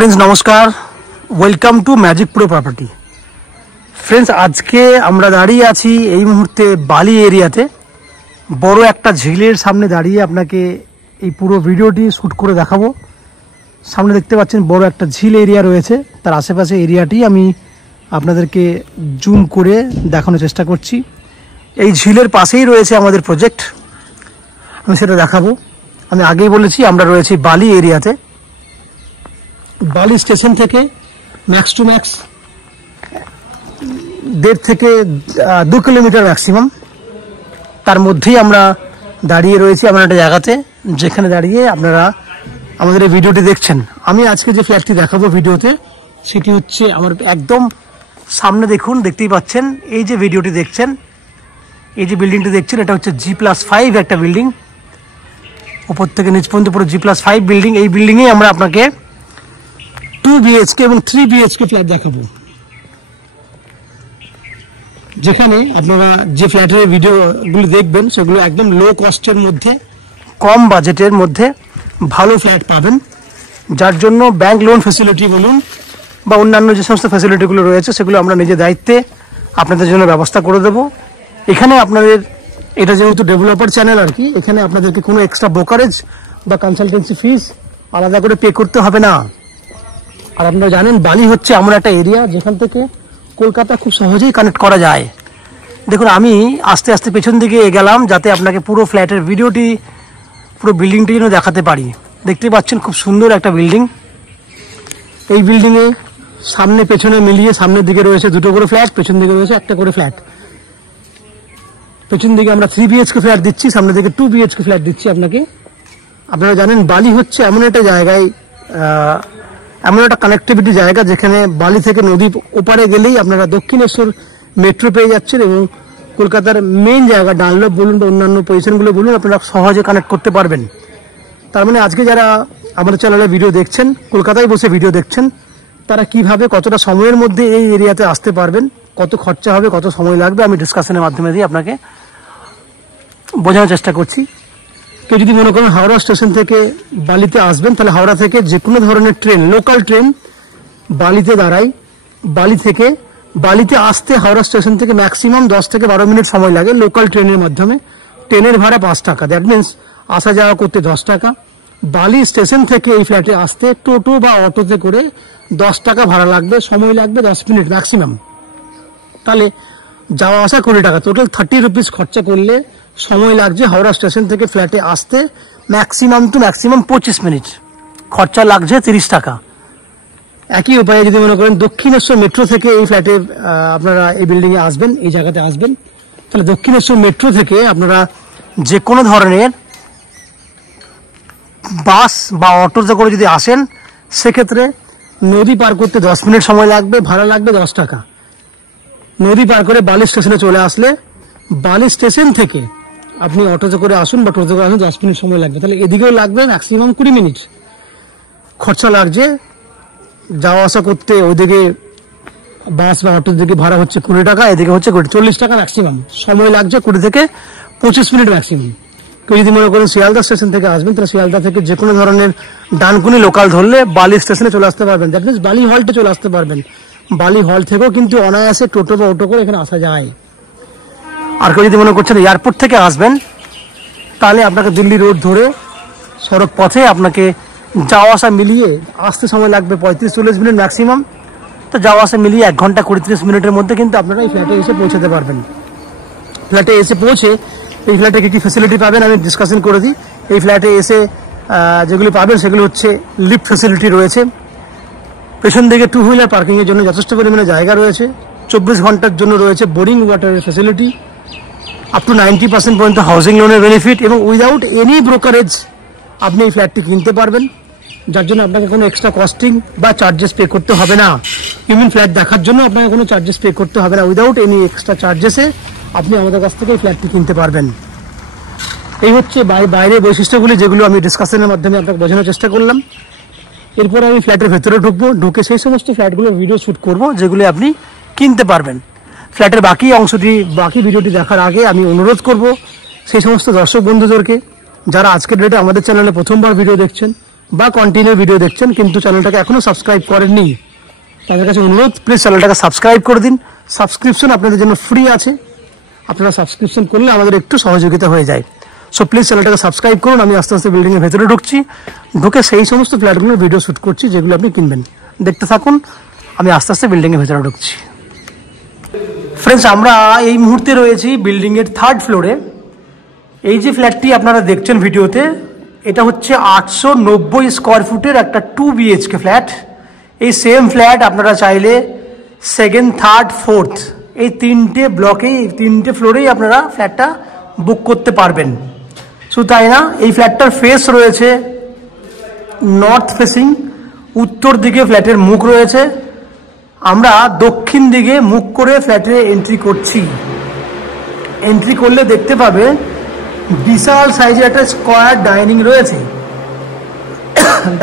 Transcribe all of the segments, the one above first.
Friends नमस्कार welcome to magic pro property. Friends आज के আমরা দাঁড়িয়ে আছি এই মুহূর্তে বালি এরিয়াতে বড় একটা ঝিলের সামনে দাঁড়িয়ে আপনাকে এই পুরো ভিডিওটি শুট করে দেখাবো। সামনে দেখতে পাচ্ছেন বড় একটা ঝিল এরিয়া রয়েছে, তার আশেপাশে এরিয়াটি আমি আপনাদেরকে জুম করে দেখানোর চেষ্টা করছি। এই ঝিলের পাশেই রয়েছে আমাদের প্রজেক্ট, আমি সেটা দেখাবো। আমি আগেই বলেছি আমরা রয়েছি বালি এরিয়াতে। বালি স্টেশন থেকে ম্যাক্স টু ম্যাক্স 1.5 থেকে 2 কিলোমিটার ম্যাক্সিমাম, তার মধ্যেই আমরা দাঁড়িয়ে রয়েছি এমন একটা জায়গাতে যেখানে দাঁড়িয়ে আপনারা আমাদের এই ভিডিওটি দেখছেন। আমি আজকে যে ফ্ল্যাটটি দেখাবো ভিডিওতে সেটি হচ্ছে আমার একদম সামনে, দেখুন দেখতেই পাচ্ছেন। এই যে ভিডিওটি দেখছেন, এই যে বিল্ডিংটি দেখছেন, এটা হচ্ছে G+5 একটা বিল্ডিং, উপর থেকে নিচ পর্যন্ত পুরো G+5 বিল্ডিং। এই বিল্ডিংয়ে আমরা আপনাকে 2 BHK এবং 3 BHK ফ্ল্যাট দেখাবো, যেখানে আপনারা যে ফ্ল্যাটের ভিডিওগুলো দেখবেন সেগুলো একদম লো কস্টের মধ্যে, কম বাজেটের মধ্যে ভালো ফ্ল্যাট পাবেন, যার জন্য ব্যাংক লোন ফ্যাসিলিটি বলুন বা অন্যান্য যে সমস্ত ফ্যাসিলিটিগুলো রয়েছে সেগুলো আমরা নিজের দায়িত্বে আপনাদের জন্য ব্যবস্থা করে দেব। এখানে আপনাদের, এটা যেহেতু ডেভেলপার চ্যানেল আর কি, এখানে আপনাদেরকে কোনো এক্সট্রা ব্রোকারেজ বা কনসালটেন্সি ফিস আলাদা করে পে করতে হবে না। আর আপনারা জানেন বালি হচ্ছে এমন একটা এরিয়া যেখান থেকে কলকাতা খুব সহজেই কানেক্ট করা যায়। দেখুন আমি আস্তে আস্তে পেছন দিকে গেলাম যাতে আপনাকে পুরো ফ্ল্যাটের ভিডিওটি, পুরো বিল্ডিংটি যেন দেখাতে পারি। দেখতে পাচ্ছেন খুব সুন্দর একটা বিল্ডিং। এই বিল্ডিংয়ে সামনে পেছনে মিলিয়ে সামনের দিকে রয়েছে 2টো করে ফ্ল্যাট, পেছন দিকে রয়েছে 1টা করে ফ্ল্যাট। পেছন দিকে আমরা 3 BHK ফ্ল্যাট দিচ্ছি, সামনের দিকে 2 BHK ফ্ল্যাট দিচ্ছি আপনাকে। আপনারা জানেন বালি হচ্ছে এমন একটা জায়গায়, এমন একটা কানেক্টিভিটি জায়গা যেখানে বালি থেকে নদী ওপারে গেলেই আপনারা দক্ষিণেশ্বর মেট্রো পেয়ে যাচ্ছেন এবং কলকাতার মেইন জায়গা ডানলপ বলুন বা অন্যান্য পজিশনগুলো বলুন আপনারা সহজে কানেক্ট করতে পারবেন। তার মানে আজকে যারা আমাদের চ্যানেলে ভিডিও দেখছেন, কলকাতায় বসে ভিডিও দেখছেন, তারা কিভাবে কতটা সময়ের মধ্যে এই এরিয়াতে আসতে পারবেন, কত খরচা হবে, কত সময় লাগবে, আমি ডিসকাশনের মাধ্যমে দিয়ে আপনাকে বোঝানোর চেষ্টা করছি। কেউ যদি মনে করেন হাওড়া স্টেশন থেকে বালিতে আসবেন, তাহলে হাওড়া থেকে যে কোনো ধরনের ট্রেন, লোকাল ট্রেন বালিতে দাঁড়ায়। বালি থেকে বালিতে আসতে হাওড়া স্টেশন থেকে ম্যাক্সিমাম 10 থেকে 12 মিনিট সময় লাগে লোকাল ট্রেনের মাধ্যমে। ট্রেনের ভাড়া 5 টাকা, দ্যাট মিনস আসা যাওয়া করতে 10 টাকা। বালি স্টেশন থেকে এই ফ্ল্যাটে আসতে টোটো বা অটোতে করে 10 টাকা ভাড়া লাগবে, সময় লাগবে 10 মিনিট ম্যাক্সিমাম। তাহলে যাওয়া আসা 20 টাকা, টোটাল 30 রুপিস খরচা করলে সময় লাগছে হাওড়া স্টেশন থেকে ফ্ল্যাটে আসতে ম্যাক্সিমাম টু ম্যাক্সিমাম 25 মিনিট, খরচা লাগছে 30 টাকা। একই উপায়ে যদি মনে করেন দক্ষিণেশ্বর মেট্রো থেকে এই ফ্ল্যাটে আপনারা এই বিল্ডিংয়ে আসবেন, এই জায়গাতে আসবেন, তাহলে দক্ষিণেশ্বর মেট্রো থেকে আপনারা যে কোনো ধরনের বাস বা অটোতে করে যদি আসেন, সেক্ষেত্রে নদী পার করতে 10 মিনিট সময় লাগবে, ভাড়া লাগবে 10 টাকা। নদী পার করে বালি স্টেশনে চলে আসলে বালি স্টেশন থেকে আপনি অটোতে করে আসুন বা টোটোতে করে আসুন, 10 মিনিট সময় লাগবে। তাহলে এদিকেও লাগবে ম্যাক্সিমাম 20 মিনিট খরচা লাগছে যাওয়া আসা করতে। ওইদিকে বাস বা অটোর দিকে ভাড়া হচ্ছে 20 টাকা, এদিকে হচ্ছে 40 টাকা ম্যাক্সিমাম, সময় লাগছে 20 থেকে 25 মিনিট ম্যাক্সিমাম। কেউ যদি মনে করেন শিয়ালদা স্টেশন থেকে আসবেন, তাহলে শিয়ালদা থেকে যে কোনো ধরনের ডানকুনি লোকাল ধরলে বালি স্টেশনে চলে আসতে পারবেন, দ্যাট মিনস বালি হল্টে চলে আসতে পারবেন। বালি হল থেকেও কিন্তু অনায়াসে টোটো বা অটো করে এখানে আসা যায়। আর কেউ যদি মনে করছেন এয়ারপোর্ট থেকে আসবেন, তাহলে আপনাকে দিল্লি রোড ধরে সড়ক পথে আপনাকে যাওয়া আসা মিলিয়ে আসতে সময় লাগবে 35-40 মিনিট ম্যাক্সিমাম। তো যাওয়া আসা মিলিয়ে 1 ঘন্টা 20-30 মিনিটের মধ্যে কিন্তু আপনারা এই ফ্ল্যাটে এসে পৌঁছাতে পারবেন। ফ্ল্যাটে এসে পৌঁছে এই ফ্ল্যাটে কী কী ফ্যাসিলিটি পাবেন আমি ডিসকাশন করে দিই। এই ফ্ল্যাটে এসে যেগুলি পাবেন সেগুলো হচ্ছে লিফট ফ্যাসিলিটি রয়েছে, পেছন দিকে 2 হুইলার পার্কিংয়ের জন্য যথেষ্ট পরিমাণে জায়গা রয়েছে, 24 ঘন্টার জন্য রয়েছে বোরিং ওয়াটারের ফ্যাসিলিটি, আপ টু 90% পর্যন্ত হাউজিং লোনের বেনিফিট, এবং উইদাউট এনি ব্রোকারেজ আপনি এই ফ্ল্যাটটি কিনতে পারবেন, যার জন্য আপনাকে কোনো এক্সট্রা কস্টিং বা চার্জেস পে করতে হবে না। ইভেন ফ্ল্যাট দেখার জন্য আপনাকে কোনো চার্জেস পে করতে হবে না, উইদাউট এনি এক্সট্রা চার্জেসে আপনি আমাদের কাছ থেকে এই ফ্ল্যাটটি কিনতে পারবেন। এই হচ্ছে বাইরের বৈশিষ্ট্যগুলি যেগুলো আমি ডিসকাশনের মাধ্যমে আপনাকে বোঝানোর চেষ্টা করলাম। এরপর আমি ফ্ল্যাটের ভেতরে ঢুকবো, ঢুকে সেই সমস্ত ফ্ল্যাটগুলোর ভিডিও শ্যুট করব যেগুলো আপনি কিনতে পারবেন। ফ্ল্যাটের বাকি অংশটি, বাকি ভিডিওটি দেখার আগে আমি অনুরোধ করব সেই সমস্ত দর্শক বন্ধুদেরকে যারা আজকের ডেটে আমাদের চ্যানেলে প্রথমবার ভিডিও দেখছেন, বা কন্টিনিউ ভিডিও দেখছেন কিন্তু চ্যানেলটাকে এখনও সাবস্ক্রাইব করেননি, তাদের কাছে অনুরোধ প্লিজ চ্যানেলটাকে সাবস্ক্রাইব করে দিন। সাবস্ক্রিপশন আপনাদের জন্য ফ্রি আছে, আপনারা সাবস্ক্রিপশন করলে আমাদের একটু সহযোগিতা হয়ে যায়। সো প্লিজ চ্যানেলটাকে সাবস্ক্রাইব করুন। আমি আস্তে আস্তে বিল্ডিংয়ের ভেতরে ঢুকছি, ঢুকে সেই সমস্ত ফ্ল্যাটগুলোর ভিডিও শ্যুট করছি যেগুলো আপনি কিনবেন। দেখতে থাকুন, আমি আস্তে আস্তে বিল্ডিংয়ের ভেতরে ঢুকছি। ফ্রেন্ডস, আমরা এই মুহূর্তে রয়েছি বিল্ডিংয়ের 3rd ফ্লোরে। এই যে ফ্ল্যাটটি আপনারা দেখছেন ভিডিওতে, এটা হচ্ছে 890 স্কোয়ার ফুটের একটা 2 BHK ফ্ল্যাট। এই সেম ফ্ল্যাট আপনারা চাইলে 2nd, 3rd, 4th এই 3টে ব্লকেই, 3টে ফ্লোরেই আপনারা ফ্ল্যাটটা বুক করতে পারবেন। শুধু তাই না, এই ফ্ল্যাটটার ফেস রয়েছে নর্থ ফেসিং, উত্তর দিকে ফ্ল্যাটের মুখ রয়েছে। আমরা দক্ষিণ দিকে মুখ করে ফ্ল্যাটে এন্ট্রি করছি। এন্ট্রি করলে দেখতে পাবে বিশাল সাইজের একটা স্কোয়ার ডাইনিং রয়েছে।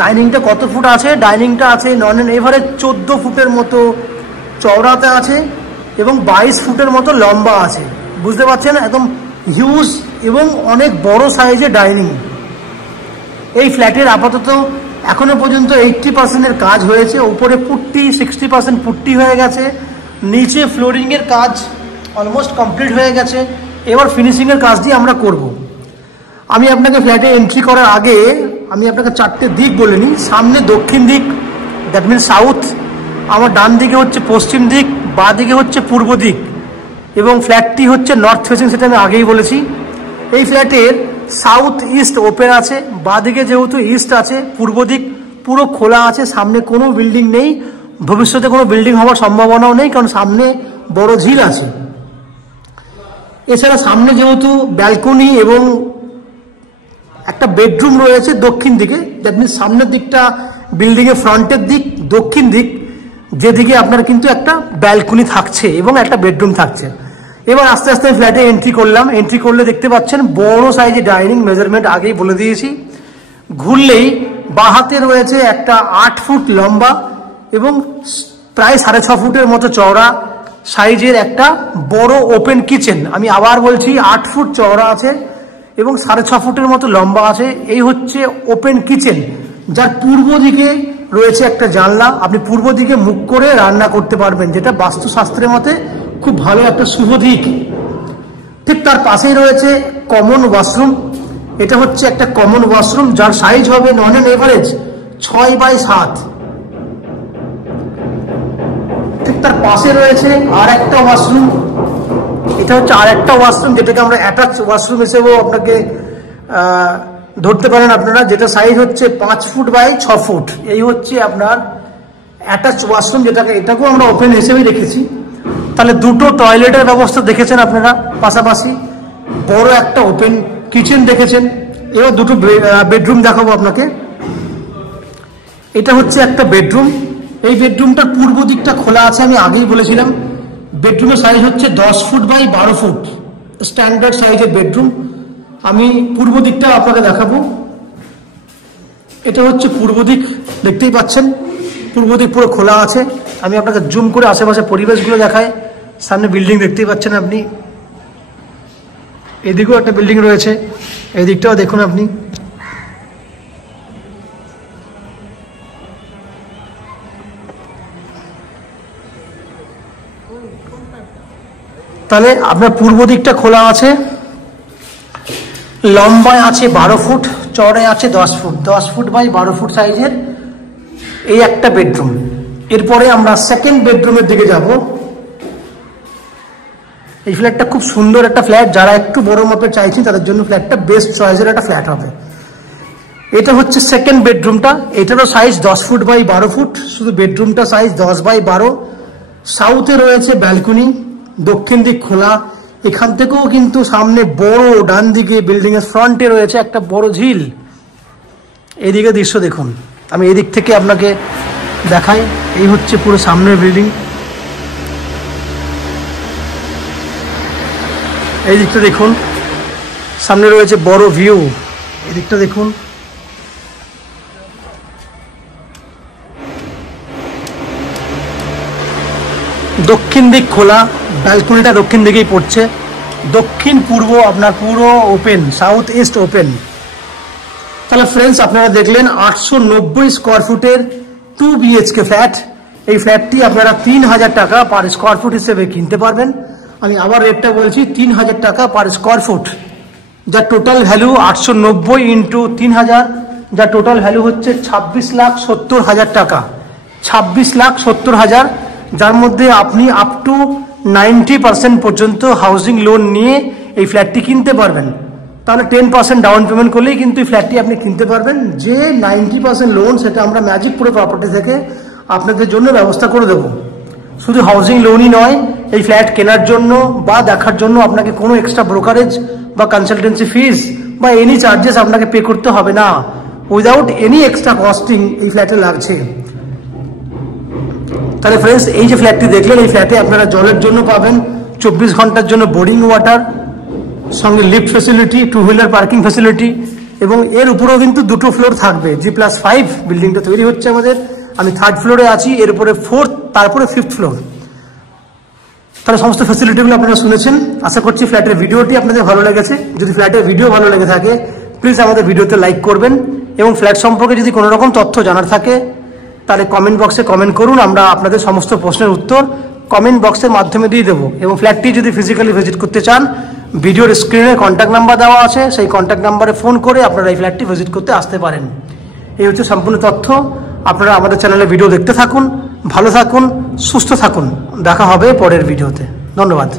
ডাইনিংটা কত ফুট আছে? ডাইনিংটা আছে নন অ্যান এভারেজ 14 ফুটের মতো চওড়াতে আছে এবং 22 ফুটের মতো লম্বা আছে। বুঝতে পারছেন, একদম হিউজ এবং অনেক বড় সাইজের ডাইনিং। এই ফ্ল্যাটের আপাতত এখনো পর্যন্ত 80% কাজ হয়েছে। উপরে পুট্টি 60% পুট্টি হয়ে গেছে, নিচে ফ্লোরিংয়ের কাজ অলমোস্ট কমপ্লিট হয়ে গেছে। এবার ফিনিশিংয়ের কাজটি আমরা করব। আমি আপনাকে ফ্ল্যাটে এন্ট্রি করার আগে আমি আপনাকে 4টে দিক বলে নিই। সামনে দক্ষিণ দিক, দ্যাট মিনস সাউথ। আমার ডান দিকে হচ্ছে পশ্চিম দিক, বাঁ দিকে হচ্ছে পূর্ব দিক এবং ফ্ল্যাটটি হচ্ছে নর্থ ফেসিং, সেটা আমি আগেই বলেছি। এই ফ্ল্যাটের সাউথ ইস্ট ওপেন আছে, বাঁ দিকে যেহেতু ইস্ট আছে, পূর্ব দিক পুরো খোলা আছে। সামনে কোনো বিল্ডিং নেই, ভবিষ্যতে কোনো বিল্ডিং হওয়ার সম্ভাবনাও নেই, কারণ সামনে বড় ঝিল আছে। এছাড়া সামনে যেহেতু ব্যালকনি এবং একটা বেডরুম রয়েছে দক্ষিণ দিকে, দ্যাট মিনস সামনের দিকটা বিল্ডিংয়ের ফ্রন্টের দিক, দক্ষিণ দিক যেদিকে আপনার কিন্তু একটা ব্যালকনি থাকছে এবং একটা বেডরুম থাকছে। এবার আস্তে আস্তে ফ্ল্যাটে এন্ট্রি করলাম। এন্ট্রি করলে দেখতে পাচ্ছেন বড় সাইজের ডাইনিং, মেজারমেন্ট আগেই বলে দিয়েছি। ঘুরলেই বাঁ হাতে রয়েছে একটা 8 ফুট লম্বা এবং প্রায় 6.5 ফুটের মতো চওড়া সাইজের একটা বড় ওপেন কিচেন। আমি আবার বলছি, 8 ফুট চওড়া আছে এবং 6.5 ফুটের মতো লম্বা আছে। এই হচ্ছে ওপেন কিচেন, যার পূর্ব দিকে রয়েছে একটা জানলা। আপনি পূর্ব দিকে মুখ করে রান্না করতে পারবেন, যেটা বাস্তুশাস্ত্রের মতে খুব ভালো একটা শুভ দিক। ঠিক তার পাশেই রয়েছে কমন ওয়াশরুম। এটা হচ্ছে একটা কমন ওয়াশরুম, যার সাইজ হবে নন অ্যান এভারেজ 6x7। ঠিক তার পাশে রয়েছে আর একটা ওয়াশরুম। এটা হচ্ছে আর একটা ওয়াশরুম, যেটাকে আমরা অ্যাটাচ ওয়াশরুম হিসেবেও আপনাকে ধরতে পারেন আপনারা, যেটা সাইজ হচ্ছে 5 ফুট বাই 6 ফুট। এই হচ্ছে আপনার অ্যাটাচ ওয়াশরুম, এটাকেও আমরা ওপেন হিসেবেই রেখেছি। তাহলে দুটো টয়লেটের ব্যবস্থা দেখেছেন আপনারা, পাশাপাশি বড় একটা ওপেন কিচেন দেখেছেন। এবার দুটো বেডরুম দেখাবো আপনাকে। এটা হচ্ছে একটা বেডরুম। এই বেডরুমটার পূর্ব দিকটা খোলা আছে, আমি আগেই বলেছিলাম। বেডরুমের সাইজ হচ্ছে 10 ফুট বাই 12 ফুট, স্ট্যান্ডার্ড সাইজের বেডরুম। আমি পূর্ব দিকটা আপনাকে দেখাবো। এটা হচ্ছে পূর্ব দিক, দেখতেই পাচ্ছেন পূর্ব দিক পুরো খোলা আছে। আমি আপনাকে জুম করে আশেপাশে পরিবেশগুলো দেখাই। সামনে বিল্ডিং দেখতেই পাচ্ছেন আপনি, এদিকেও একটা বিল্ডিং রয়েছে, এই দিকটাও দেখুন আপনি। তাহলে আপনার পূর্ব দিকটা খোলা আছে, লম্বায় আছে 12 ফুট, চওড়ায় আছে 10 ফুট, 10 ফুট বাই 12 ফুট সাইজের এই একটা বেডরুম। এরপরে আমরা সেকেন্ড বেডরুমের দিকে যাব। এই ফ্ল্যাটটা খুব সুন্দর একটা ফ্ল্যাট, যারা একটু বড় মাপের চাইছেন তাদের জন্য ফ্ল্যাটটা বেস্ট চয়েসের একটা ফ্ল্যাট হবে। এটা হচ্ছে সেকেন্ড বেডরুমটা, এটারও সাইজ 10 ফুট বাই 12 ফুট, শুধু বেডরুমটা সাইজ 10 বাই 12। সাউথে রয়েছে ব্যালকনি, দক্ষিণ দিক খোলা। এখান থেকেও কিন্তু সামনে বড়, ডান দিকে বিল্ডিং এর ফ্রন্টে রয়েছে একটা বড় ঝিল। এদিকে দৃশ্য দেখুন, আমি এদিক থেকে আপনাকে দেখাই। এই হচ্ছে পুরো সামনের বিল্ডিং, এই দিকটা দেখুন, সামনে রয়েছে বড় ভিউ। এদিকটা দেখুন, দক্ষিণ দিক খোলা, ব্যালকনিটা দক্ষিণ দিকেই পড়ছে। দক্ষিণ পূর্ব আপনার পুরো ওপেন, সাউথ ইস্ট ওপেন। তাহলে ফ্রেন্ডস আপনারা দেখলেন 890 স্কোয়ার ফুটের 2 BHK ফ্ল্যাট। এই ফ্ল্যাটটি আপনারা 3000 টাকা পার স্কোয়ার ফুট হিসেবে কিনতে পারবেন। আমি আবার রেটটা বলছি, 3000 টাকা পার স্কোয়ার ফুট, যার টোটাল ভ্যালু 890 ইন্টু 3000, যার টোটাল ভ্যালু হচ্ছে 26,70,000 টাকা। 26,70,000, যার মধ্যে আপনি আপ টু 90% পর্যন্ত হাউজিং লোন নিয়ে এই ফ্ল্যাটটি কিনতে পারবেন। তাহলে 10% ডাউন পেমেন্ট করলেই কিন্তু এই ফ্ল্যাটটি আপনি কিনতে পারবেন। যে 90% লোন, সেটা আমরা ম্যাজিকপুরে প্রপার্টি থেকে আপনাদের জন্য ব্যবস্থা করে দেব। শুধু হাউজিং লোনই নয়, এই ফ্ল্যাট কেনার জন্য বা দেখার জন্য আপনাকে কোনো এক্সট্রা ব্রোকারেজ বা কনসালটেন্সি ফিস বা এনি চার্জেস আপনাকে পে করতে হবে না। উইদাউট এনি এক্সট্রা কস্টিং এই ফ্ল্যাটে লাগছে। তাহলে ফ্রেন্ডস, এই যে ফ্ল্যাটটি দেখলেন, এই ফ্ল্যাটে আপনারা জলের জন্য পাবেন 24 ঘন্টার জন্য বোরিং ওয়াটার, সঙ্গে lift facility, 2 wheeler parking facility, এবং এর উপরেও কিন্তু 2টো ফ্লোর থাকবে। G+5 বিল্ডিংটা তৈরি হচ্ছে আমাদের। আমি 3rd ফ্লোরে আছি, এর উপরে 4th, তারপরে 5th ফ্লোর। তাহলে সমস্ত ফ্যাসিলিটিগুলো আপনারা শুনেছেন। আশা করছি ফ্ল্যাটের ভিডিওটি আপনাদের ভালো লেগেছে। যদি ফ্ল্যাটের ভিডিও ভালো লেগে থাকে, প্লিজ আমাদের ভিডিওতে লাইক করবেন, এবং ফ্ল্যাট সম্পর্কে যদি কোনো রকম তথ্য জানার থাকে তাহলে কমেন্ট বক্সে কমেন্ট করুন। আমরা আপনাদের সমস্ত প্রশ্নের উত্তর কমেন্ট বক্সের মাধ্যমে দিয়ে দেবো। এবং ফ্ল্যাটটি যদি ফিজিক্যালি ভিজিট করতে চান, ভিডিওর স্ক্রিনে কন্ট্যাক্ট নাম্বার দেওয়া আছে, সেই কন্ট্যাক্ট নাম্বারে ফোন করে আপনারা এই ফ্ল্যাটটি ভিজিট করতে আসতে পারেন। এই হচ্ছে সম্পূর্ণ তথ্য। আপনারা আমাদের চ্যানেলে ভিডিও দেখতে থাকুন, ভালো থাকুন, সুস্থ থাকুন। দেখা হবে পরের ভিডিওতে। ধন্যবাদ।